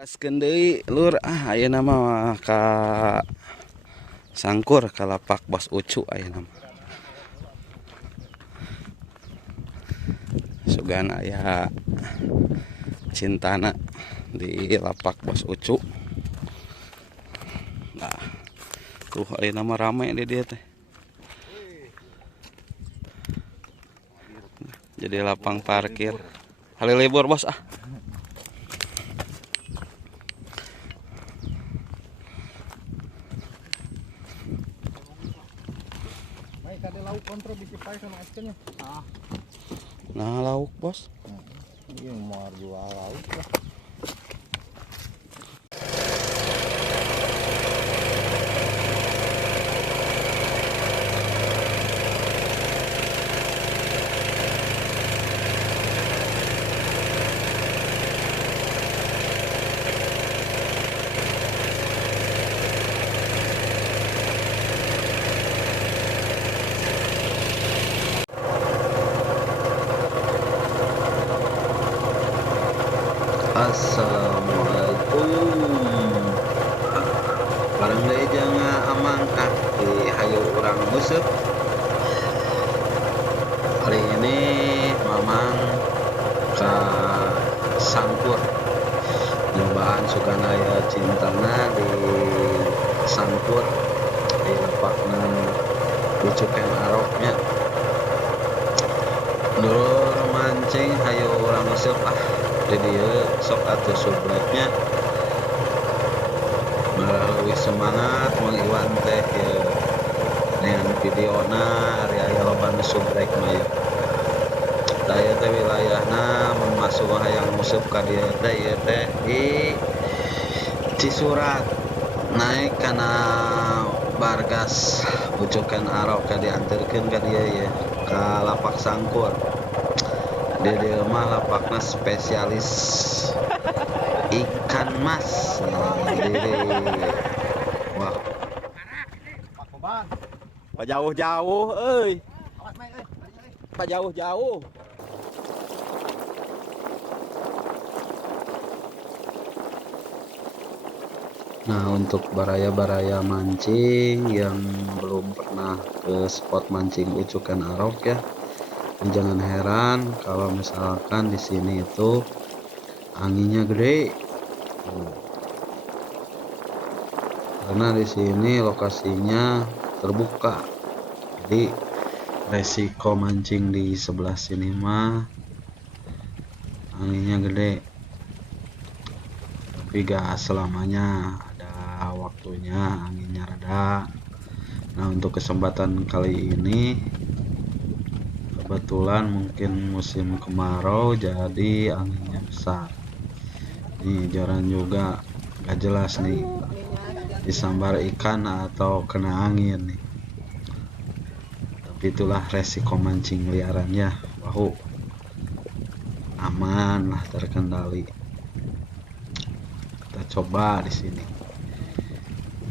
Gaskeun deui lur, ayeuna mah ka Sangkur ka lapak Bos Ucu ayeuna mah. Sugan aya cintana di lapak Bos Ucu. Nah, tuh ayeuna mah rame di dieu teh. Jadi lapang parkir. Hari libur bos ah. Nah lauk bos. Iya mau jual lauk lah. Assalamualaikum. Barang deui jangan amangkah di hayu urang museup. Hari ini mamang ka Sangkur. Nyobaan sugan aya cintana di Sangkur di lapakna Bucuken Aroknya. Dulur mancing hayu urang museup ah. Di dieu sok atuh subreknya malah leuwih semangat Mang Iwan teh ye nean videona ari aya loba nu subrek mah ye. Daya teh wilayahna mun masuk hayang museup ka dieu teh ieu teh di Cisurat naik kana Bargas Bucuken Arok ka dianterkeun ka dieu ye ka lapak Sangkur. Dia mah lapakna spesialis ikan mas. Wah. Pak jauh-jauh euy. Pak jauh-jauh. Nah, untuk baraya-baraya mancing yang belum pernah ke spot mancing Bucuken Arok ya. Jangan heran kalau misalkan di sini itu anginnya gede. Karena di sini lokasinya terbuka. Jadi resiko mancing di sebelah sini mah anginnya gede. Tapi gak selamanya, ada waktunya anginnya reda. Nah, untuk kesempatan kali ini kebetulan mungkin musim kemarau jadi anginnya besar. Nih jaran juga gak jelas nih disambar ikan atau kena angin nih. Tapi itulah resiko mancing liaran ya. Wahoo, aman lah, terkendali. Kita coba di sini.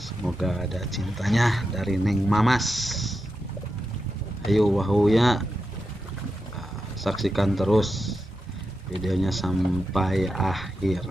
Semoga ada cintanya dari Neng Mamas. Ayo wahoo ya. Saksikan terus videonya sampai akhir.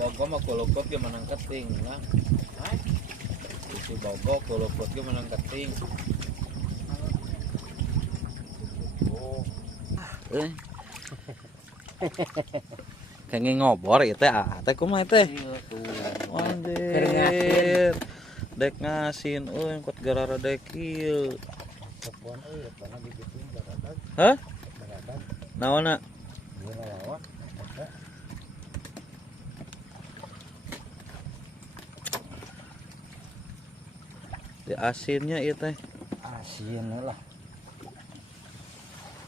Bogo mah kuluput ge menang keting lah. Isi bogo kuluput ge menang keting. Eh. Kayak ngobor ya teh, teh kumaha teh? Anjir. Dek ngasin, engkot garara dek ieu. Hah? Naonna? Di asinnya itu teh. Asin lah.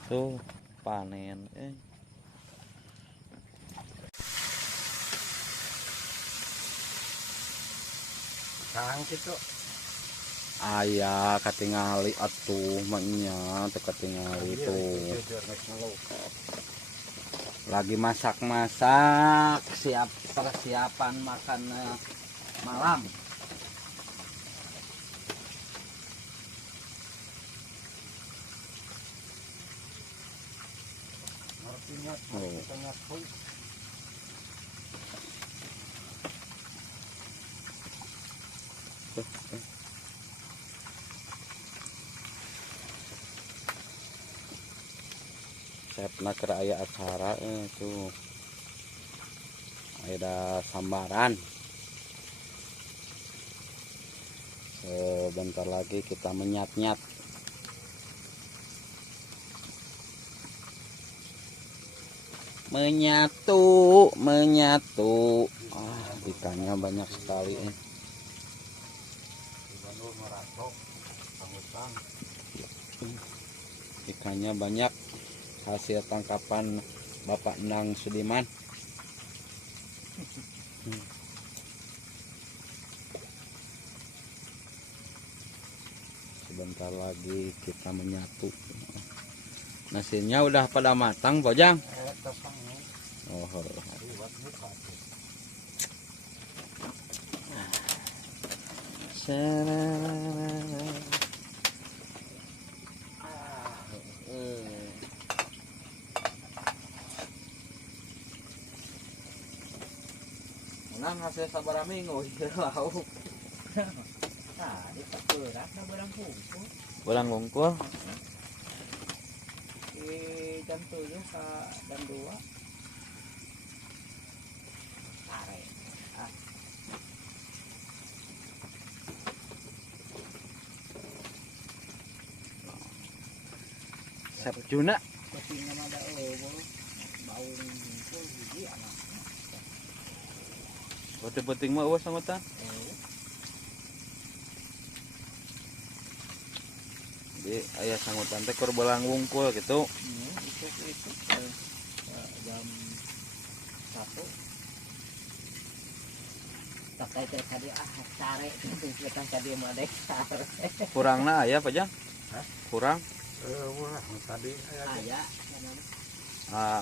Tuh panen. Sarang situ. Ayah katingali atuh maknya teu katingali tuh. Lagi masak-masak, siap persiapan makan malam. Oh. Sepna keur aya acara tuh. Ada sambaran. Bentar lagi kita menyat-nyat. Menyatu. Ikannya banyak sekali. Ikannya banyak, hasil tangkapan Bapak Endang Sudiman. Sebentar lagi kita menyatu. Nasinya udah pada matang, Bojang. Oh. Menang hasil sabaraha minggu lauk. Nah, di pakerak na barang hukum. Ulang ngungkul. Jam 7 ka jam 2. Tarik. Sep Juna. Masih nama ada bau hukum gigi anak. Penting mah eueuh sangutan. Jadi ayah sangutan teh keur belang wungkul gitu. Itu jam 1. Tak kayak tadi sare kita tadi mah dek sare. Kurangna aya Pajang? Hah? Kurang? Wah, tadi aya.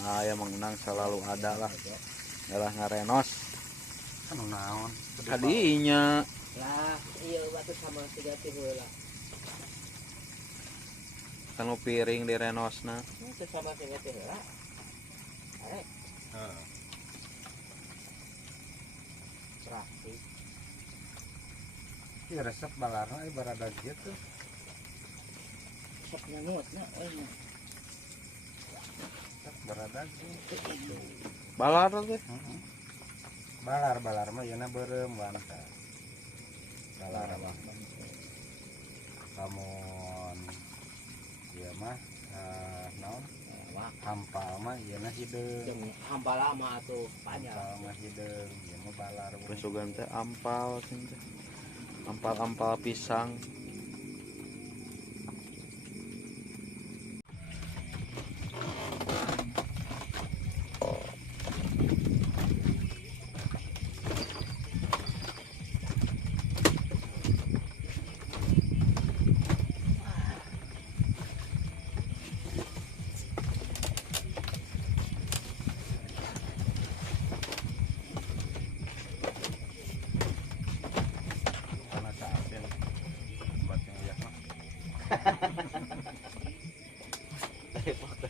Aya mengenang selalu ada lah. Yalah ngarenos. Anu naon? Kadinya Lah, iya batu sama 3 heula. kanu piring di renosna. Itu sama 3 heula. Arek. Heeh. Praktis. Iya resep balarna barada gitu. Sok nyangutna euy. Tak barada gitu. Balar teh. Balar mah yeuna beureum wanta. Balar mah. Lamun ieu mah naon? Hampal mah yeuna hideung. Jeung hamba lama tuh panjang. Hampal mah hideung, ieu mah balar. Pesugan teh ampal teh. Ampal-ampal pisang. Karena saatin buat ngeliat mah.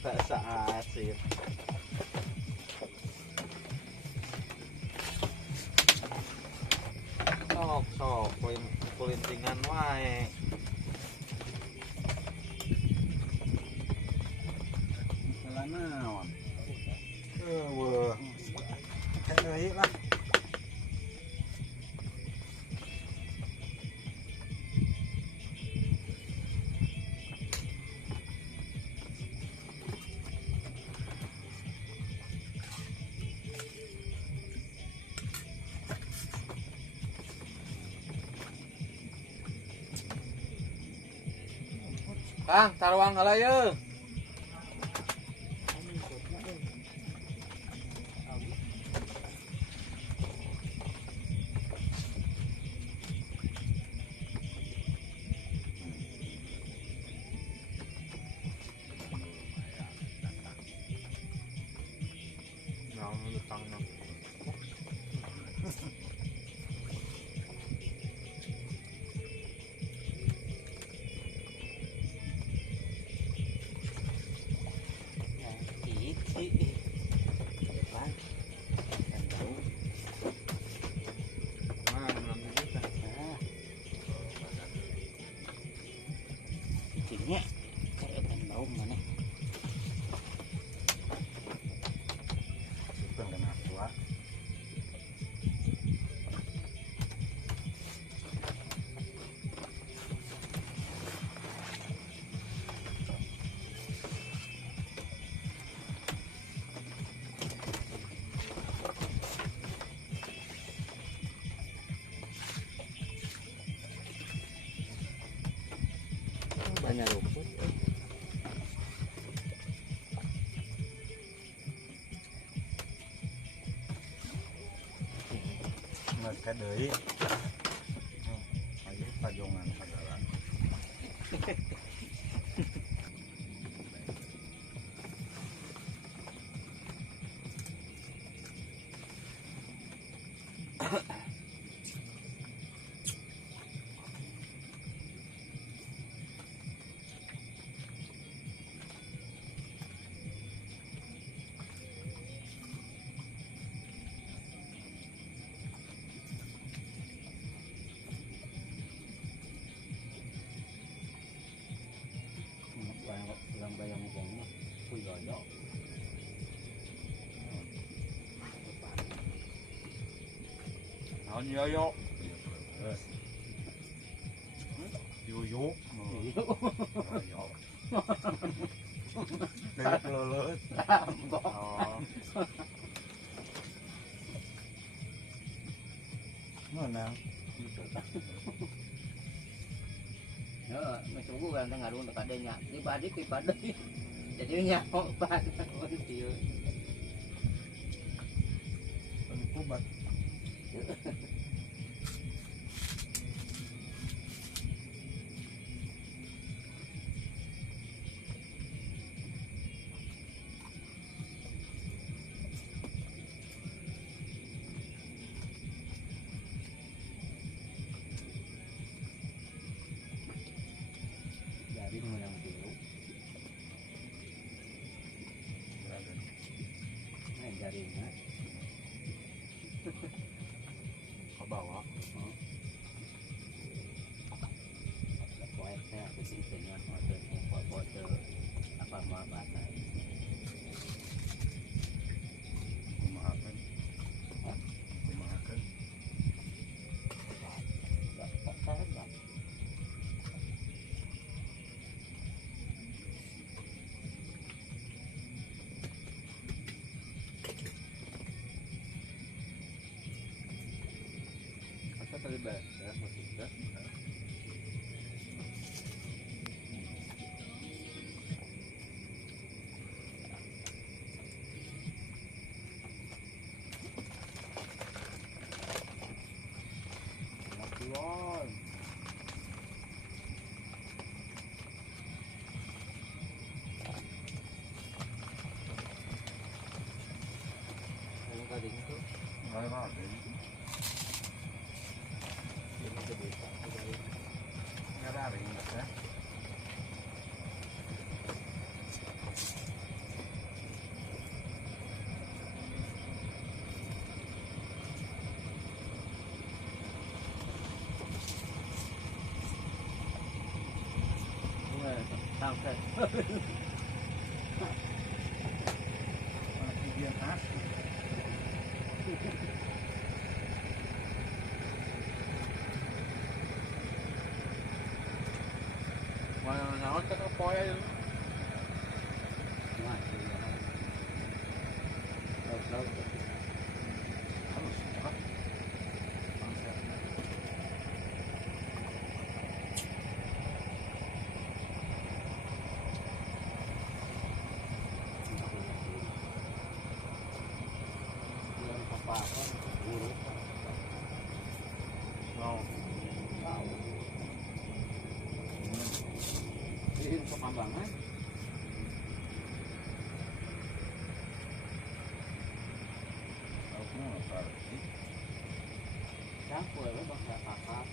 Rasa asin. Sok kulintingan wae. Salah naon? Wah. Deui lah. Kang, taruang heula yeuh. Tanya rumput. Mereka deui. Ayo pajongan segala. Bayang ngomongnya, kuy goyo. Naon yoyo? Yoyo. Yoyo. Deuk leuleut. Oh. Menang. Ya, macam gua kan ngaruh dekat dia. Di badik di badik. Jadi nyaho pan. Ieu. Kubat. Jadi menang dulu. Nah, jaringnya. Ke bawah. Poetnya aku sih dengan foto apa mau baca. Kumahakeun. Kumahakeun. Apa terlibat ya maksudnya? Keluar. Yang tadi itu Nggak ada. ini kebiasa. Nggak ada ya. Sampai. Masih dia khas. Mana naon teh poe ieu. Halus ya. Bangsa. Mau. Ini Pambangan. Harusnya nggak Campur ya bangsa kakak.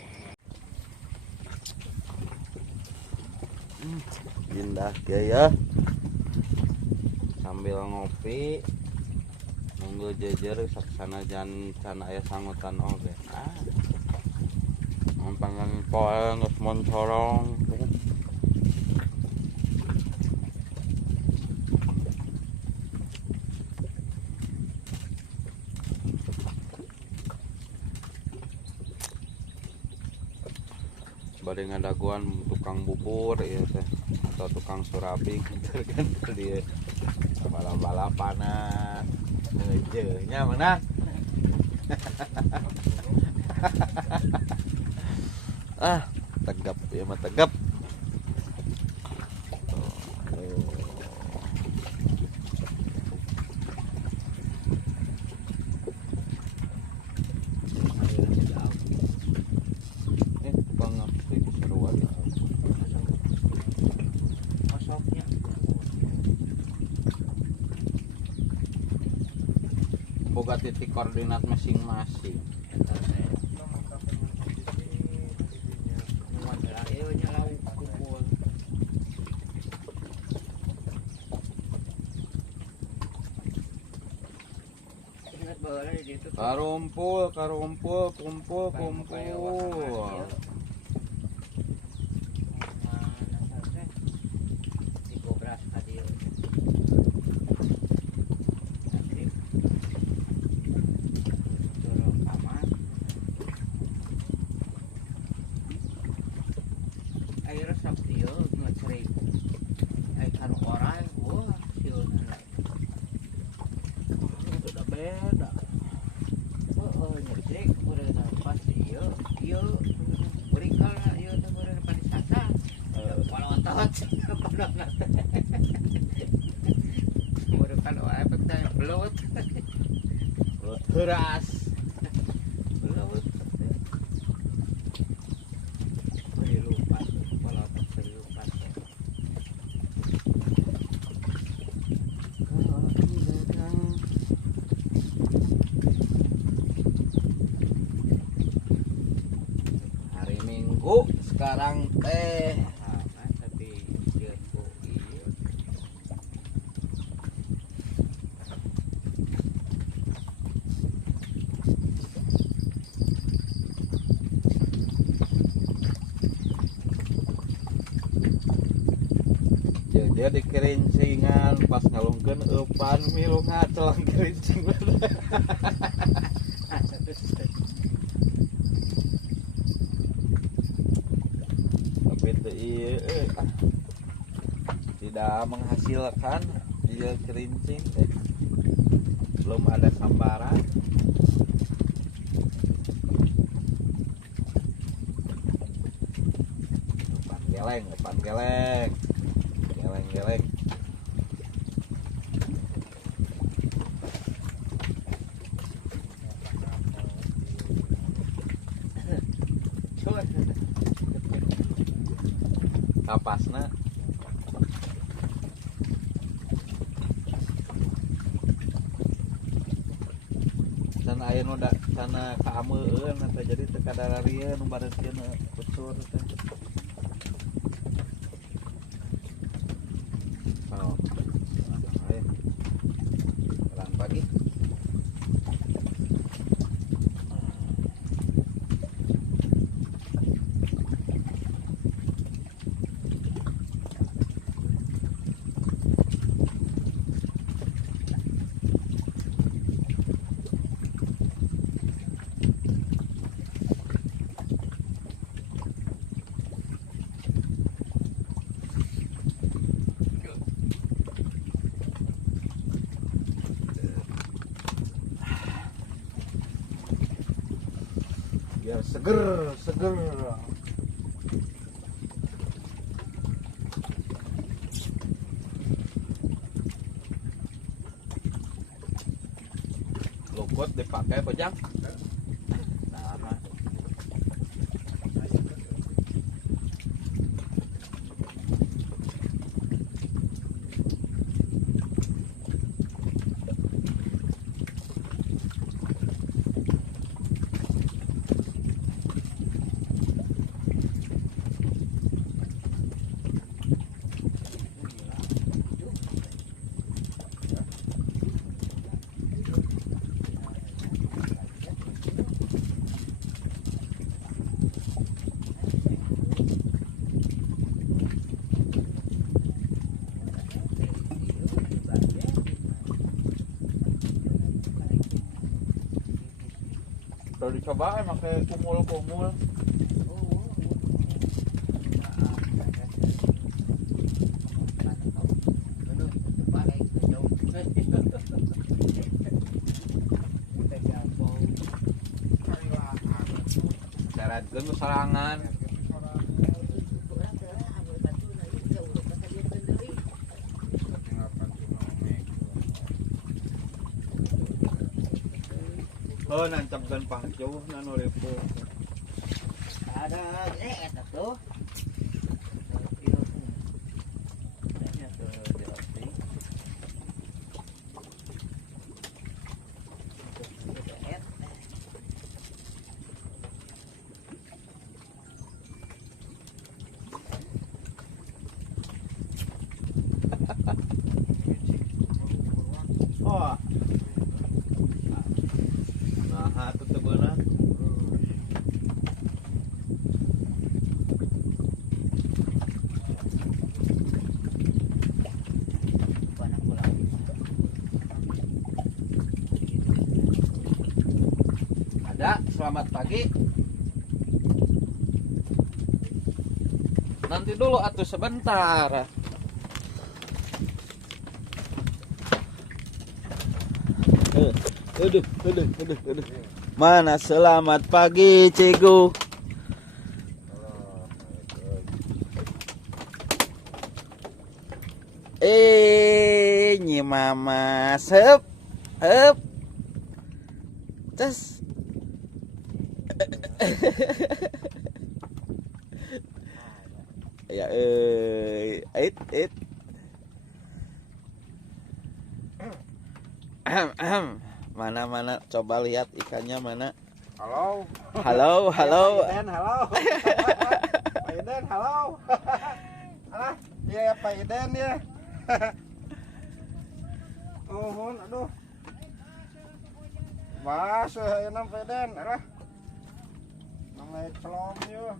Indah ya. Sambil ngopi nunggu jejer saksana can aya sangutan oge. Mampangan poe geus moncorong. Bade ngadaguan tukang bubur ya teh atau tukang surabi gitu kan dia balap-balapanan ngejeunya menang. Tegap ya mah tegap. boga titik koordinat masing-masing. Eta teh. Nuan lah ieu nya lauk kumpul. Ingat baheula di ditu. Karumpul, kumpul. Air resep dia ngecering air kan orang wah sieunan Udah beda. nyecring urang pas ieu berikan ieu teh urang panisasa kalau otot urang kan efek teh belut Keras. belut lupa kalau otot lupa Hari Minggu sekarang teh tapi sieun ku ieu dia di kerincingan pas ngalungkeun eupan milu ngacelang kerincing. Tapi itu tidak menghasilkan dia kerincing teh. Belum ada sambaran. Depan geleng. Geleng. Kapasna sana aya nu da sana kaameueun eta jadi teu kadararieun nu bareuskeun kucur teh. Oh. Ayo. Jalan pagi. Biar seger. Lukut dipakai pejang. Nah, kalau dicoba pakai kumul. Syaratkeun sarangan. Oh, nancapkeun pangcuh na nu ripuh. ada eta tuh selamat pagi. Nanti dulu atuh sebentar. Aduh. Mana selamat pagi, Cigu. Nyi mama, sep. Tes. Ya it. Mana coba lihat ikannya mana. Halo. Halo. Pak Iden, halo. Pak Iden, halo. Alah, iya Pak Iden ya. Aduh. Mas, enak Pak Iden, alah. Namanya celom yuk.